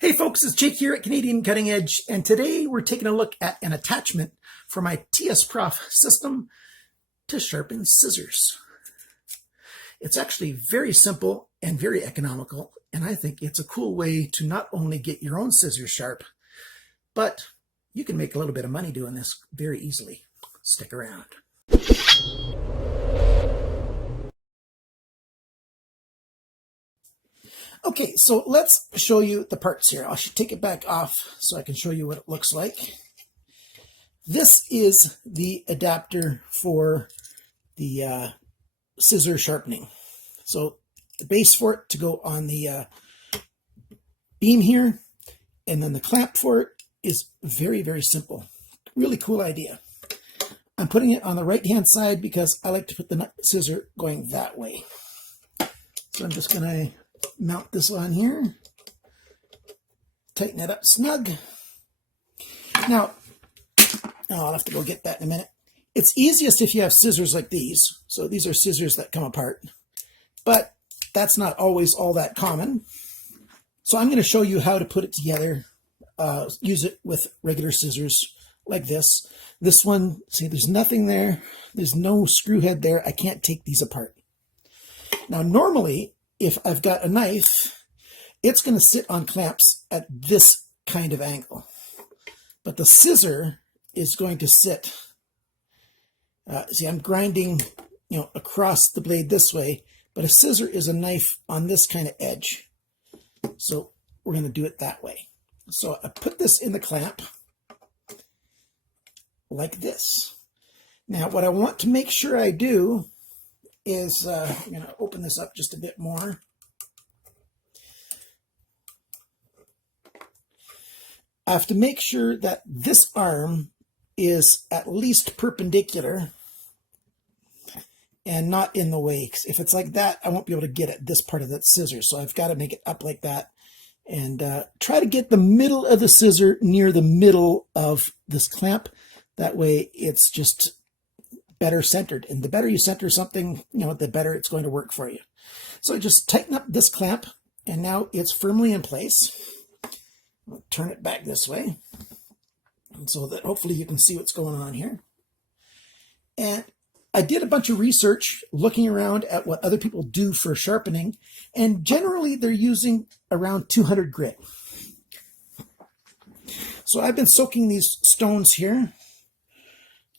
Hey folks, it's Jake here at Canadian Cutting Edge, and today we're taking a look at an attachment for my TSPROF system to sharpen scissors. It's actually very simple and very economical, and I think it's a cool way to not only get your own scissors sharp, but you can make a little bit of money doing this very easily. Stick around. Okay, so let's show you the parts here. I should take it back off so I can show you what it looks like. This is the adapter for the scissor sharpening. So the base for it to go on the beam here, and then the clamp for it is very, very simple. Really cool idea. I'm putting it on the right-hand side because I like to put the scissor going that way. So I'm just going to mount this on here, tighten it up snug. Now, I'll have to go get that in a minute. It's easiest if you have scissors like these. So these are scissors that come apart, but that's not always all that common. So I'm going to show you how to put it together. Use it with regular scissors like this. This one, see, there's nothing there. There's no screw head there. I can't take these apart. Now, normally, if I've got a knife, it's going to sit on clamps at this kind of angle. But the scissor is going to sit, see, I'm grinding, across the blade this way, but a scissor is a knife on this kind of edge. So we're going to do it that way. So I put this in the clamp like this. Now, what I want to make sure I do is, I'm going to open this up just a bit more. I have to make sure that this arm is at least perpendicular and not in the way. 'Cause if it's like that, I won't be able to get at this part of that scissor. So I've got to make it up like that and try to get the middle of the scissor near the middle of this clamp. That way it's just better centered, and the better you center something, the better it's going to work for you. So I just tighten up this clamp, and now it's firmly in place. I'll turn it back this way, and so that hopefully you can see what's going on here. And I did a bunch of research looking around at what other people do for sharpening, and generally they're using around 200 grit. So I've been soaking these stones here.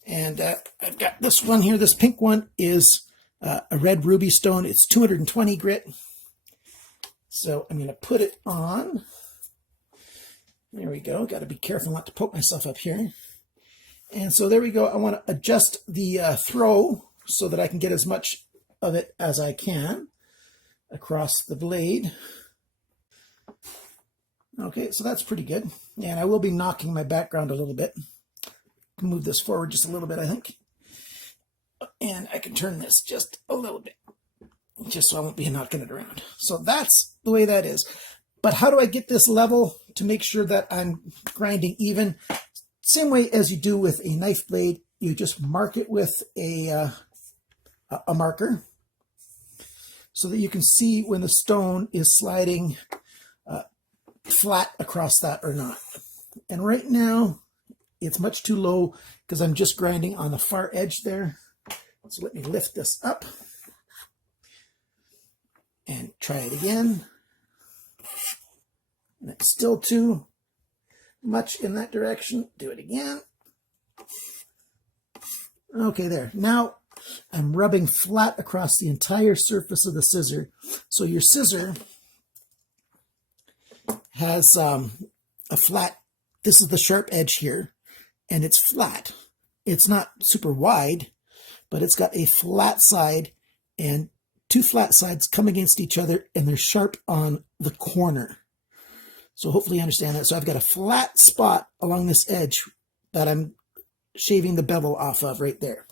And I've got this one here. This pink one is a red ruby stone. It's 220 grit. So I'm going to put it on. There we go. Got to be careful not to poke myself up here. And so there we go. I want to adjust the throw so that I can get as much of it as I can across the blade. Okay, so that's pretty good. And I will be knocking my background a little bit. Move this forward just a little bit, I think. And I can turn this just a little bit, just so I won't be knocking it around. So that's the way that is. But how do I get this level to make sure that I'm grinding even? Same way as you do with a knife blade, you just mark it with a marker so that you can see when the stone is sliding flat across that or not. And right now, it's much too low because I'm just grinding on the far edge there. So let me lift this up and try it again. And it's still too much in that direction. Do it again. Okay, there. Now I'm rubbing flat across the entire surface of the scissor. So your scissor has a flat, this is the sharp edge here. And it's flat. It's not super wide, but it's got a flat side and two flat sides come against each other, and they're sharp on the corner. So hopefully you understand that. So I've got a flat spot along this edge that I'm shaving the bevel off of right there.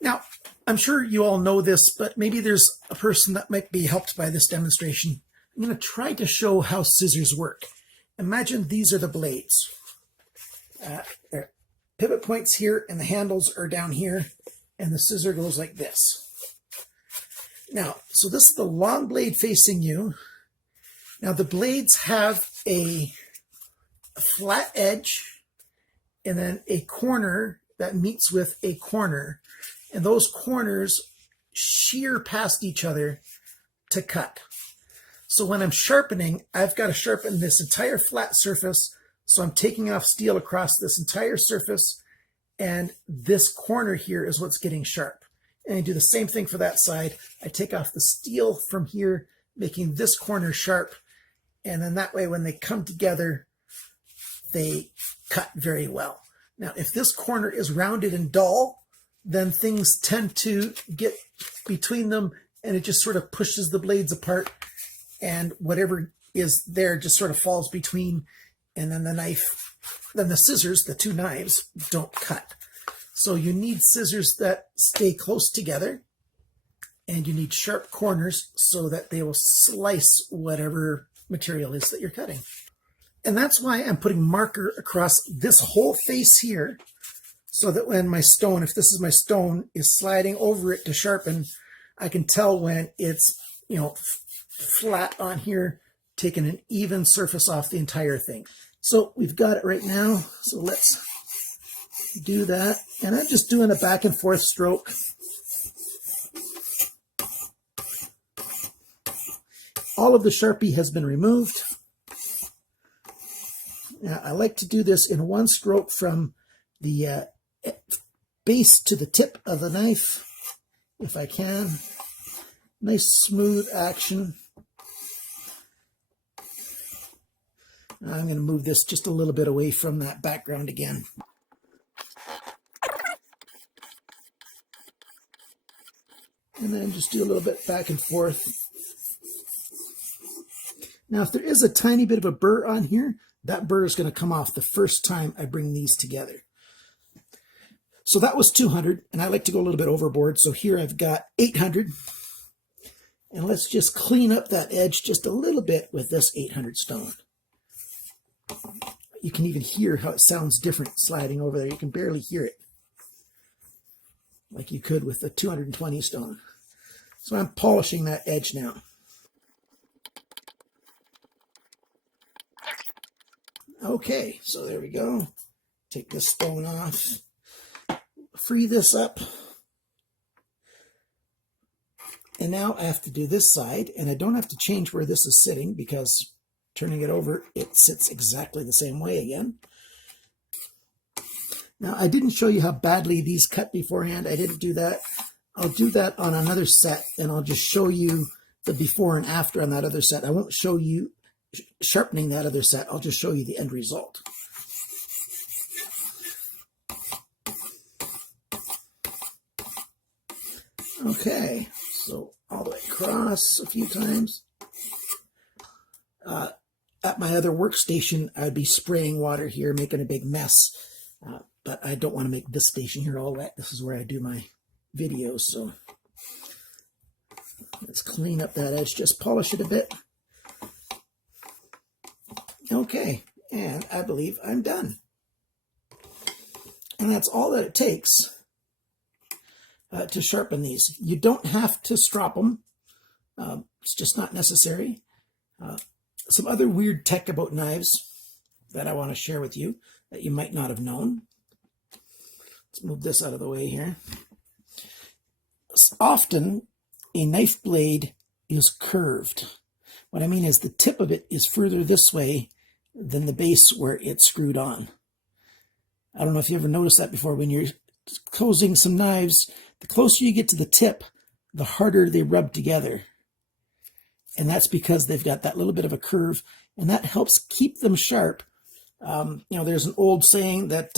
Now, I'm sure you all know this, but maybe there's a person that might be helped by this demonstration. I'm going to try to show how scissors work. Imagine these are the blades. There are pivot points here, and the handles are down here, and the scissor goes like this. Now, so this is the long blade facing you, Now the blades have a flat edge and then a corner that meets with a corner, and those corners shear past each other to cut. So when I'm sharpening, I've got to sharpen this entire flat surface, so I'm taking off steel across this entire surface, and this corner here is what's getting sharp. And I do the same thing for that side. I take off the steel from here, making this corner sharp, and then that way when they come together, they cut very well. Now, if this corner is rounded and dull, then things tend to get between them and it just sort of pushes the blades apart, and whatever is there just sort of falls between, and then the scissors, the two knives, don't cut. So you need scissors that stay close together, and you need sharp corners so that they will slice whatever material is that you're cutting. And that's why I'm putting marker across this whole face here, so that when my stone, if this is my stone, is sliding over it to sharpen, I can tell when it's, flat on here, taking an even surface off the entire thing. So we've got it right now. So let's do that. And I'm just doing a back and forth stroke. All of the Sharpie has been removed. Now, I like to do this in one stroke from the base to the tip of the knife, if I can. Nice smooth action. Now I'm going to move this just a little bit away from that background again. And then just do a little bit back and forth. Now, if there is a tiny bit of a burr on here, that burr is going to come off the first time I bring these together. So that was 200, and I like to go a little bit overboard. So here I've got 800. And let's just clean up that edge just a little bit with this 800 stone. You can even hear how it sounds different sliding over there. You can barely hear it like you could with the 220 stone. So I'm polishing that edge now. Okay, so there we go. Take this stone off. Free this up. And now I have to do this side, and I don't have to change where this is sitting because turning it over, it sits exactly the same way again. Now, I didn't show you how badly these cut beforehand. I didn't do that. I'll do that on another set, and I'll just show you the before and after on that other set. I won't show you sharpening that other set. I'll just show you the end result. Okay, so all the way across a few times. At my other workstation, I'd be spraying water here, making a big mess. But I don't want to make this station here all wet. This is where I do my videos. So let's clean up that edge, just polish it a bit. Okay, and I believe I'm done. And that's all that it takes to sharpen these. You don't have to strop them. It's just not necessary. Some other weird tech about knives that I want to share with you that you might not have known. Let's move this out of the way here. Often, a knife blade is curved. What I mean is the tip of it is further this way than the base where it's screwed on. I don't know if you ever noticed that before. When you're closing some knives, the closer you get to the tip, the harder they rub together. And that's because they've got that little bit of a curve, and that helps keep them sharp. There's an old saying that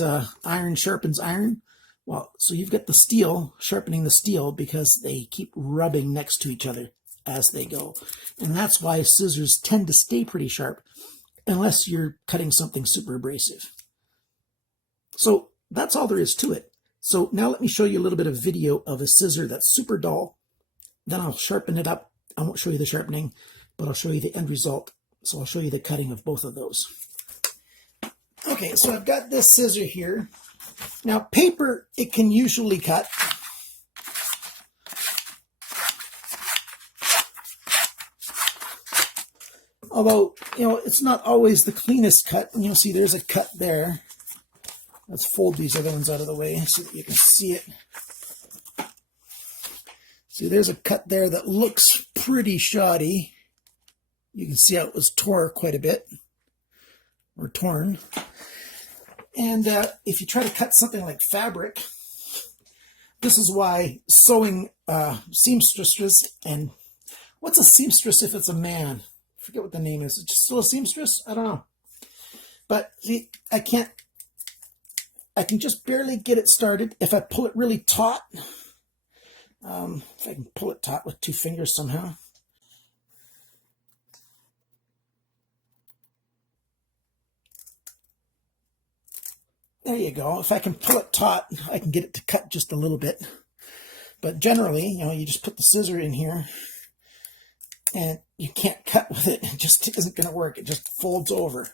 iron sharpens iron. Well, so you've got the steel sharpening the steel because they keep rubbing next to each other as they go. And that's why scissors tend to stay pretty sharp unless you're cutting something super abrasive. So that's all there is to it. So now let me show you a little bit of video of a scissor that's super dull. Then I'll sharpen it up. I won't show you the sharpening, but I'll show you the end result. So I'll show you the cutting of both of those. Okay, so I've got this scissor here. Now, paper, it can usually cut. Although, it's not always the cleanest cut. And you'll see there's a cut there. Let's fold these other ones out of the way so that you can see it. See, there's a cut there that looks pretty shoddy. You can see how it was tore quite a bit, or torn. And if you try to cut something like fabric, this is why sewing seamstresses, and what's a seamstress if it's a man? I forget what the name is. Is it still a seamstress? I don't know. But see, I can just barely get it started. If I pull it really taut, if I can pull it taut with 2 fingers somehow. There you go. If I can pull it taut, I can get it to cut just a little bit. But generally, you just put the scissor in here and you can't cut with it. It just isn't going to work. It just folds over.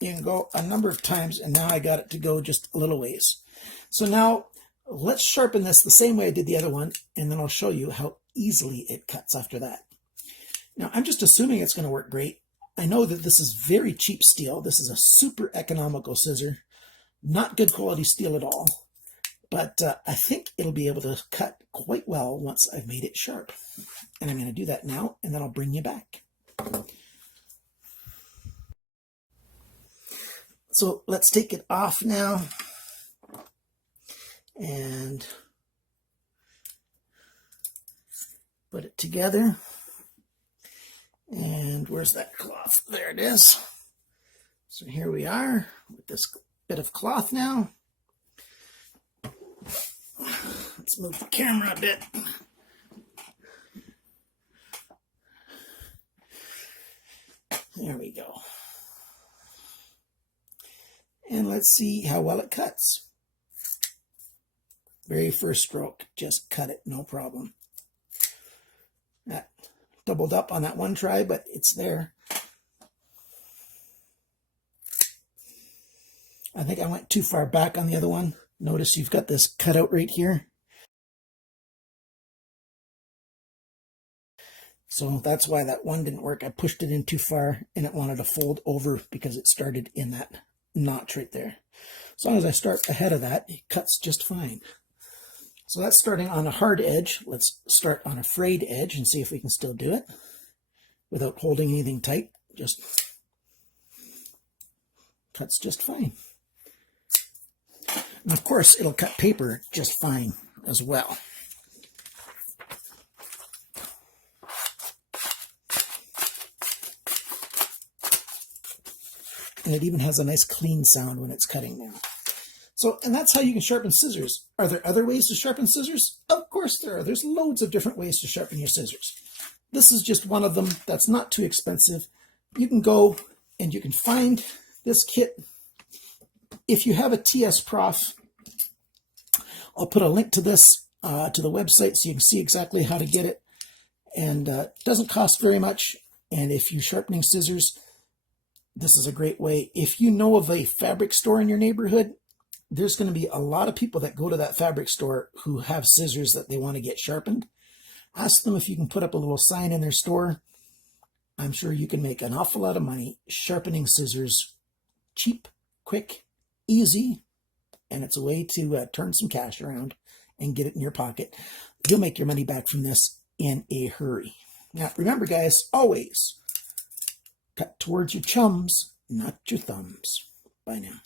You can go a number of times, and now I got it to go just a little ways. So now let's sharpen this the same way I did the other one, and then I'll show you how easily it cuts after that. Now, I'm just assuming it's going to work great. I know that this is very cheap steel. This is a super economical scissor. Not good quality steel at all. But I think it'll be able to cut quite well once I've made it sharp. And I'm going to do that now, and then I'll bring you back. So let's take it off now. And put it together. And where's that cloth? There it is. So here we are with this bit of cloth now. Let's move the camera a bit. There we go. And let's see how well it cuts. Very first stroke, just cut it, no problem. That doubled up on that one try, but it's there. I think I went too far back on the other one. Notice you've got this cutout right here. So that's why that one didn't work. I pushed it in too far and it wanted to fold over because it started in that notch right there. As long as I start ahead of that, it cuts just fine. So that's starting on a hard edge. Let's start on a frayed edge and see if we can still do it without holding anything tight. Just cuts just fine. And of course, it'll cut paper just fine as well. And it even has a nice clean sound when it's cutting now. So, and that's how you can sharpen scissors. Are there other ways to sharpen scissors? Of course there are. There's loads of different ways to sharpen your scissors. This is just one of them that's not too expensive. You can go and you can find this kit. If you have a TSPROF, I'll put a link to this to the website so you can see exactly how to get it. And it doesn't cost very much. And if you're sharpening scissors, this is a great way. If you know of a fabric store in your neighborhood, there's going to be a lot of people that go to that fabric store who have scissors that they want to get sharpened. Ask them if you can put up a little sign in their store. I'm sure you can make an awful lot of money sharpening scissors. Cheap, quick, easy, and it's a way to turn some cash around and get it in your pocket. You'll make your money back from this in a hurry. Now, remember, guys, always cut towards your chums, not your thumbs. Bye now.